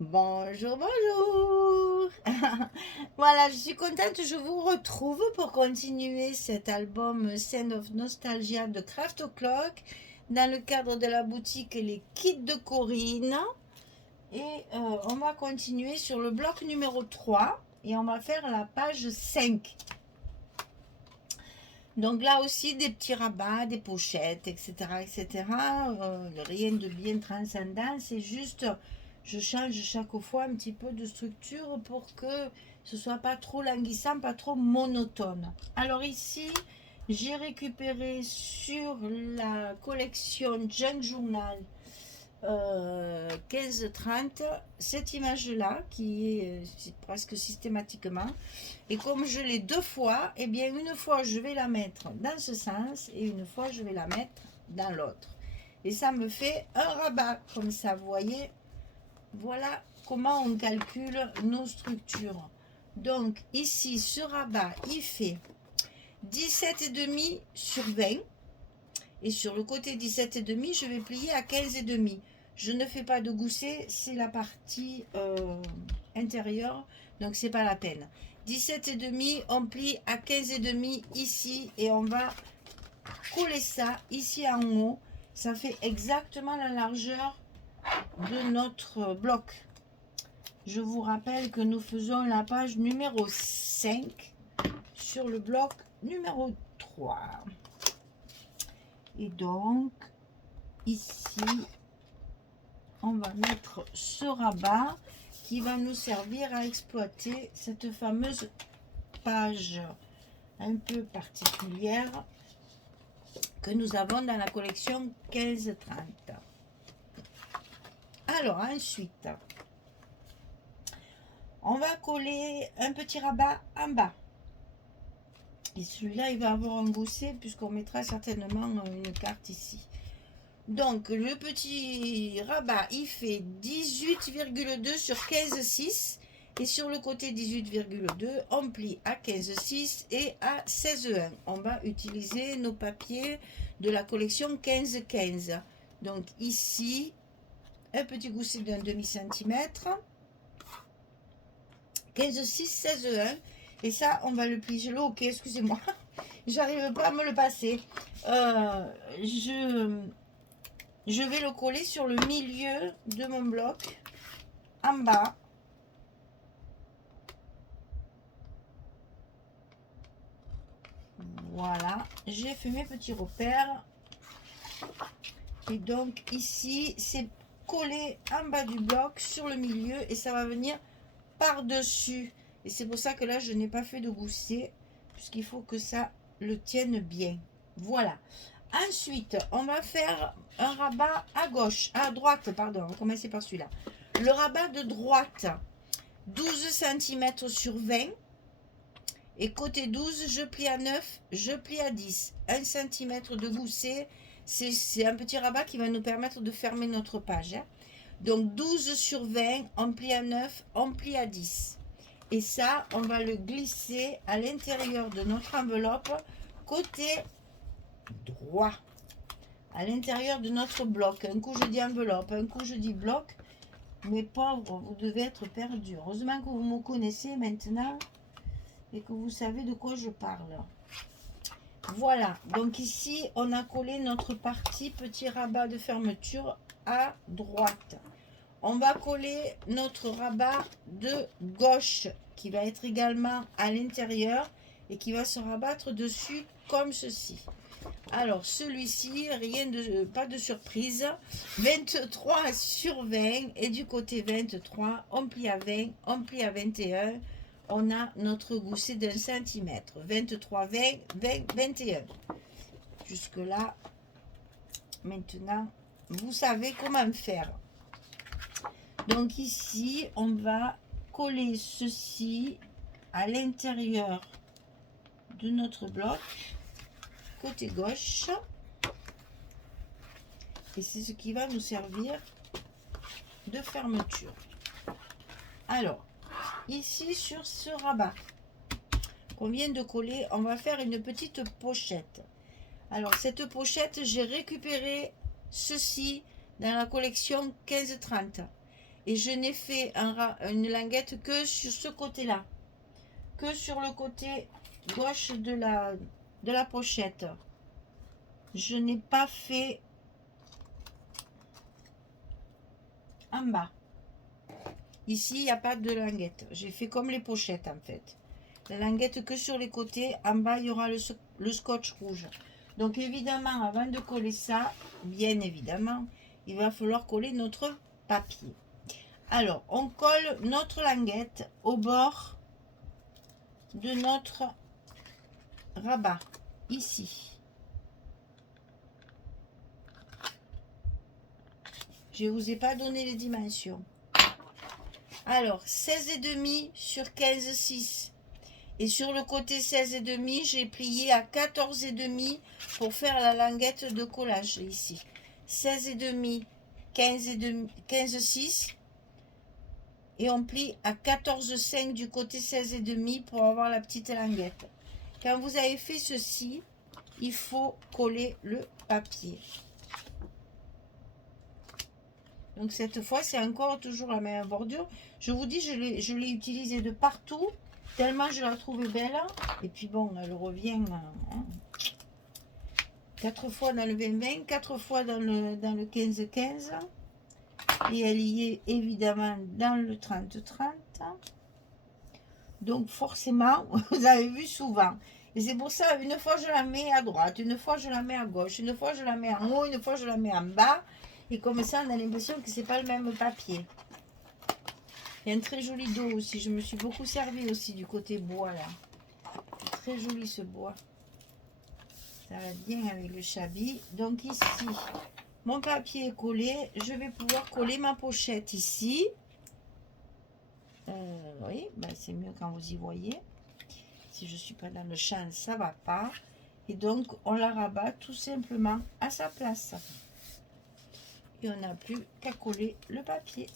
Bonjour, bonjour. Voilà, je suis contente, je vous retrouve pour continuer cet album Scent of Nostalgia de Craft O'Clock dans le cadre de la boutique Les Kits de Corinne. Et on va continuer sur le bloc numéro 3 et on va faire la page 5. Donc là aussi, des petits rabats, des pochettes, etc. etc. Rien de bien transcendant, c'est juste, je change chaque fois un petit peu de structure pour que ce soit pas trop languissant, pas trop monotone. Alors ici, j'ai récupéré sur la collection Junk Journal 15-30 cette image-là qui est presque systématiquement. Et comme je l'ai deux fois, et bien une fois je vais la mettre dans ce sens et une fois je vais la mettre dans l'autre. Et ça me fait un rabat comme ça, vous voyez. Voilà comment on calcule nos structures. Donc ici, ce rabat, il fait 17,5 sur 20. Et sur le côté 17,5, je vais plier à 15,5. Je ne fais pas de gousset, c'est la partie intérieure, donc c'est pas la peine. 17,5, on plie à 15,5 ici et on va coller ça ici en haut. Ça fait exactement la largeur de notre bloc. Je vous rappelle que nous faisons la page numéro 5 sur le bloc numéro 3. Et donc, ici, on va mettre ce rabat qui va nous servir à exploiter cette fameuse page un peu particulière que nous avons dans la collection 15-30. Alors, ensuite, on va coller un petit rabat en bas. Et celui-là, il va avoir un gousset puisqu'on mettra certainement une carte ici. Donc, le petit rabat, il fait 18,2 sur 15,6. Et sur le côté 18,2, on plie à 15,6 et à 16,1. On va utiliser nos papiers de la collection 15-15. Donc, ici, un petit gousset d'un demi-centimètre. 15,6, 16,1. Et ça, on va le plier. Je l'ai, ok, excusez-moi. J'arrive pas à me le passer. Je vais le coller sur le milieu de mon bloc, en bas. Voilà, j'ai fait mes petits repères. Et donc ici, c'est collé en bas du bloc, sur le milieu, et ça va venir par-dessus. Et c'est pour ça que là, je n'ai pas fait de gousset, puisqu'il faut que ça le tienne bien. Voilà. Ensuite, on va faire un rabat à gauche, à droite, pardon, on va commencer par celui-là. Le rabat de droite, 12 cm sur 20. Et côté 12, je plie à 9, je plie à 10. 1 cm de gousset, c'est un petit rabat qui va nous permettre de fermer notre page. Hein. Donc 12 sur 20, on plie à 9, on plie à 10. Et ça, on va le glisser à l'intérieur de notre enveloppe, côté droit, à l'intérieur de notre bloc. Un coup je dis enveloppe, un coup je dis bloc. Mes pauvres, vous devez être perdus. Heureusement que vous me connaissez maintenant et que vous savez de quoi je parle. Voilà, donc ici on a collé notre partie petit rabat de fermeture à droite. On va coller notre rabat de gauche qui va être également à l'intérieur et qui va se rabattre dessus comme ceci. Alors celui-ci, pas de surprise, 23 sur 20 et du côté 23, on plie à 20, on plie à 21, on a notre gousset d'un centimètre, 23, 20, 20, 21. Jusque là, maintenant, vous savez comment faire. Donc ici, on va coller ceci à l'intérieur de notre bloc, côté gauche. Et c'est ce qui va nous servir de fermeture. Alors, ici sur ce rabat qu'on vient de coller, on va faire une petite pochette. Alors, cette pochette, j'ai récupéré ceci dans la collection 15-30. et je n'ai fait une languette que sur ce côté-là, que sur le côté gauche de la pochette. Je n'ai pas fait en bas. Ici, il n'y a pas de languette. J'ai fait comme les pochettes en fait. La languette que sur les côtés. En bas, il y aura le scotch rouge. Donc évidemment, avant de coller ça, bien évidemment, il va falloir coller notre papier. Alors, on colle notre languette au bord de notre rabat, ici. Je ne vous ai pas donné les dimensions. Alors, 16,5 sur 15,6. Et sur le côté 16,5, j'ai plié à 14,5 pour faire la languette de collage ici. 16,5, 15,6. Et on plie à 14,5 du côté 16,5 pour avoir la petite languette. Quand vous avez fait ceci, il faut coller le papier. Donc cette fois, c'est encore toujours la même bordure. Je vous dis, je l'ai utilisée de partout, tellement je la trouvais belle. Et puis bon, elle revient 4 fois dans le 20-20, 4 fois dans le 15-15. Et elle y est évidemment dans le 30-30. Donc forcément, vous avez vu souvent. Et c'est pour ça, une fois je la mets à droite, une fois je la mets à gauche, une fois je la mets en haut, une fois je la mets en bas. Et comme ça, on a l'impression que c'est pas le même papier. Il y a un très joli dos aussi. Je me suis beaucoup servi aussi du côté bois là. Très joli ce bois. Ça va bien avec le chabi. Donc ici, mon papier est collé. Je vais pouvoir coller ma pochette ici. Oui, ben c'est mieux quand vous y voyez. Si je ne suis pas dans le champ, ça va pas. Et donc, on la rabat tout simplement à sa place. Et on n'a plus qu'à coller le papier.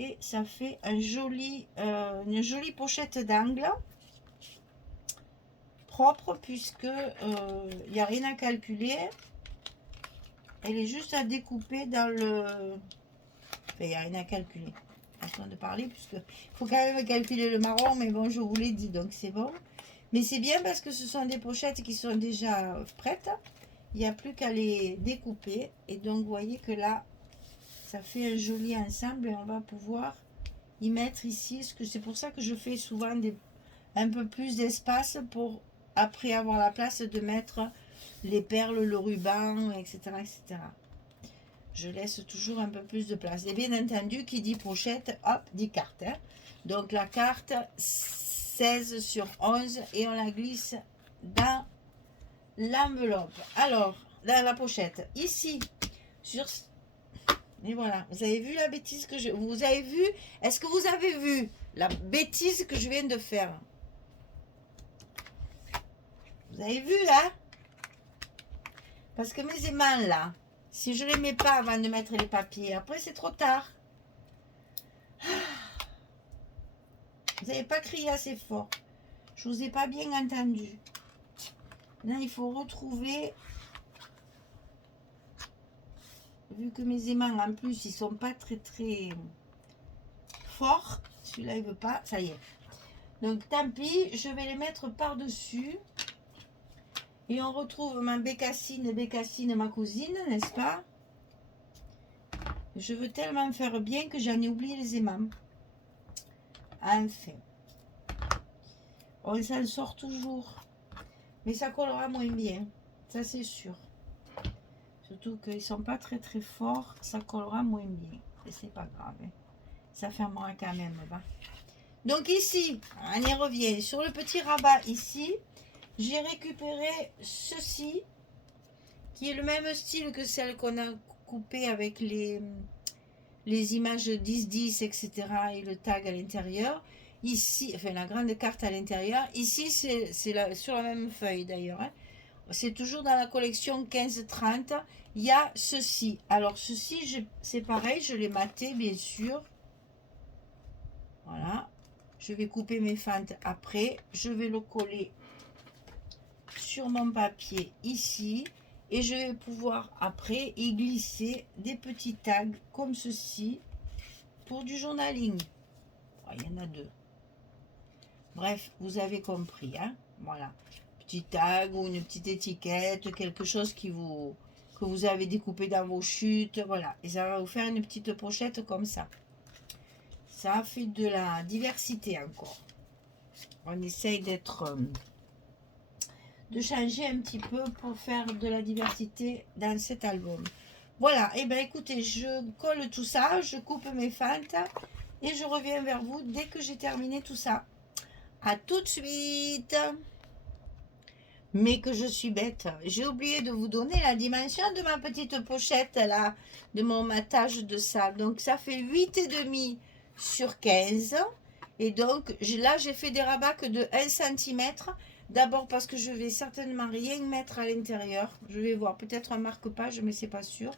Et ça fait une jolie pochette d'angle. Propre, puisque il n'y a rien à calculer. Elle est juste à découper dans le... Enfin, il n'y a rien à calculer. Façon de parler, puisque il faut quand même calculer le marron, mais bon, je vous l'ai dit, donc c'est bon. Mais c'est bien parce que ce sont des pochettes qui sont déjà prêtes. Il n'y a plus qu'à les découper. Et donc, vous voyez que là, ça fait un joli ensemble et on va pouvoir y mettre ici. C'est pour ça que je fais souvent un peu plus d'espace pour après avoir la place de mettre les perles, le ruban, etc., etc. Je laisse toujours un peu plus de place. Et bien entendu, qui dit pochette, hop, dit carte. Hein. Donc la carte 16 sur 11 et on la glisse dans l'enveloppe. Alors, dans la pochette, ici, sur... Et voilà, vous avez vu la bêtise que je... Vous avez vu? Est-ce que vous avez vu la bêtise que je viens de faire? Vous avez vu là? Parce que mes aimants là, si je ne les mets pas avant de mettre les papiers, après c'est trop tard. Vous n'avez pas crié assez fort. Je ne vous ai pas bien entendu. Là, il faut retrouver... Vu que mes aimants en plus, ils sont pas très très forts. Celui-là, il veut pas. Ça y est. Donc tant pis, je vais les mettre par-dessus. Et on retrouve ma bécassine, ma cousine, n'est-ce pas? Je veux tellement faire bien que j'en ai oublié les aimants. Enfin. On s'en sort toujours. Mais ça collera moins bien. Ça, c'est sûr. Surtout qu'ils ne sont pas très très forts. Ça collera moins bien. Et c'est pas grave. Hein. Ça fermera quand même. Va. Donc ici, on y revient. Sur le petit rabat ici, j'ai récupéré ceci, qui est le même style que celle qu'on a coupée avec les images 10-10, etc. et le tag à l'intérieur. Ici, enfin la grande carte à l'intérieur. Ici, c'est sur la même feuille d'ailleurs. Hein. C'est toujours dans la collection 15-30. Il y a ceci. Alors ceci, c'est pareil, je l'ai maté bien sûr. Voilà. Je vais couper mes fentes après. Je vais le coller sur mon papier ici. Et je vais pouvoir après y glisser des petits tags comme ceci pour du journaling. Oh, il y en a 2. Bref, vous avez compris, hein. Voilà. Petit tag ou une petite étiquette, quelque chose que vous avez découpé dans vos chutes. Voilà. Et ça va vous faire une petite pochette comme ça. Ça fait de la diversité encore. On essaye de changer un petit peu pour faire de la diversité dans cet album. Voilà, et bien écoutez, je colle tout ça, je coupe mes fentes et je reviens vers vous dès que j'ai terminé tout ça. À tout de suite. Mais que je suis bête, j'ai oublié de vous donner la dimension de ma petite pochette là, de mon matage de ça. Donc ça fait 8,5 sur 15. Et donc là j'ai fait des rabats que de 1 cm. D'abord parce que je vais certainement rien mettre à l'intérieur. Je vais voir, peut-être un marque-page, mais c'est pas sûr.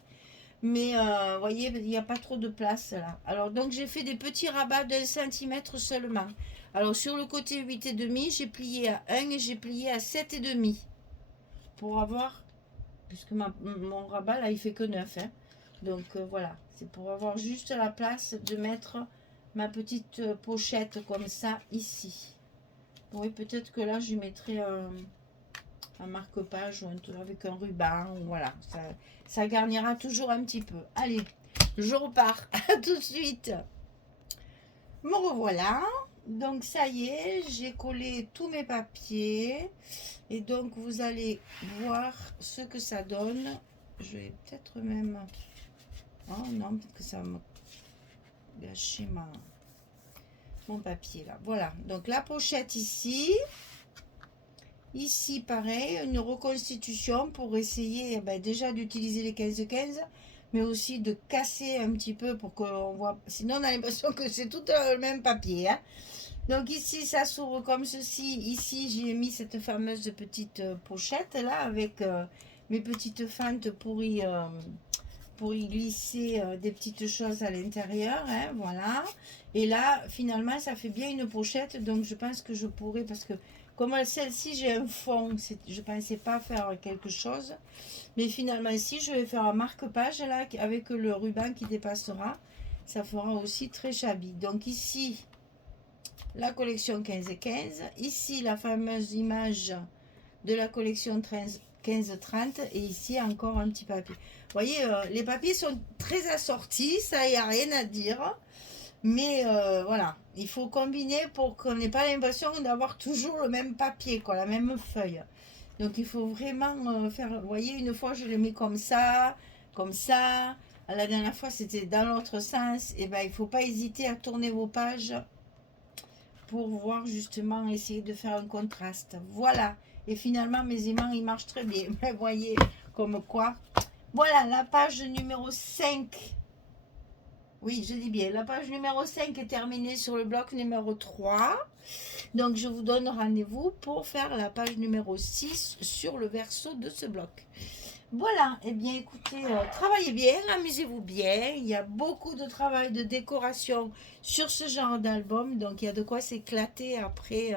Mais vous voyez, il n'y a pas trop de place là. Alors donc j'ai fait des petits rabats d'1 cm seulement. Alors sur le côté 8,5, j'ai plié à 1 et j'ai plié à 7,5. Pour avoir, puisque mon rabat là il fait que 9. Hein. Donc voilà, c'est pour avoir juste la place de mettre ma petite pochette comme ça ici. Oui, peut-être que là je mettrai un marque-page ou avec un ruban. Voilà, ça garnira toujours un petit peu. Allez, je repars. À tout de suite. Me revoilà. Donc ça y est, j'ai collé tous mes papiers. Et donc vous allez voir ce que ça donne. Je vais peut-être même... Oh non, peut-être que ça va me gâcher mon papier là. Voilà, donc la pochette ici. Ici, pareil, une reconstitution pour essayer déjà d'utiliser les 15-15, mais aussi de casser un petit peu pour qu'on voit. Sinon, on a l'impression que c'est tout le même papier. Hein. Donc ici, ça s'ouvre comme ceci. Ici, j'ai mis cette fameuse petite pochette là avec mes petites fentes pour y glisser des petites choses à l'intérieur. Hein, voilà. Et là, finalement, ça fait bien une pochette. Donc, je pense que je pourrais, parce que comme celle-ci, j'ai un fond, je ne pensais pas faire quelque chose. Mais finalement, ici, je vais faire un marque-page là avec le ruban qui dépassera. Ça fera aussi très shabby. Donc ici, la collection 15-15. Ici, la fameuse image de la collection 15-30. Et ici, encore un petit papier. Vous voyez, les papiers sont très assortis. Ça, il n'y a rien à dire. Mais voilà, il faut combiner pour qu'on n'ait pas l'impression d'avoir toujours le même papier, quoi, la même feuille. Donc il faut vraiment faire, vous voyez, une fois je le mets comme ça, comme ça. La dernière fois c'était dans l'autre sens. Et ben il ne faut pas hésiter à tourner vos pages pour voir justement, essayer de faire un contraste. Voilà, et finalement mes aimants ils marchent très bien. Vous voyez, comme quoi. Voilà, la page numéro 5. Oui, je dis bien, la page numéro 5 est terminée sur le bloc numéro 3. Donc, je vous donne rendez-vous pour faire la page numéro 6 sur le verso de ce bloc. Voilà, eh bien, écoutez, travaillez bien, amusez-vous bien. Il y a beaucoup de travail de décoration sur ce genre d'album. Donc, il y a de quoi s'éclater après.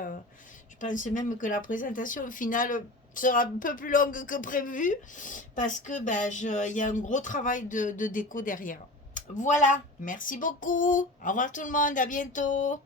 Je pense même que la présentation finale sera un peu plus longue que prévu parce que il y a un gros travail de déco derrière. Voilà, merci beaucoup. Au revoir tout le monde, à bientôt.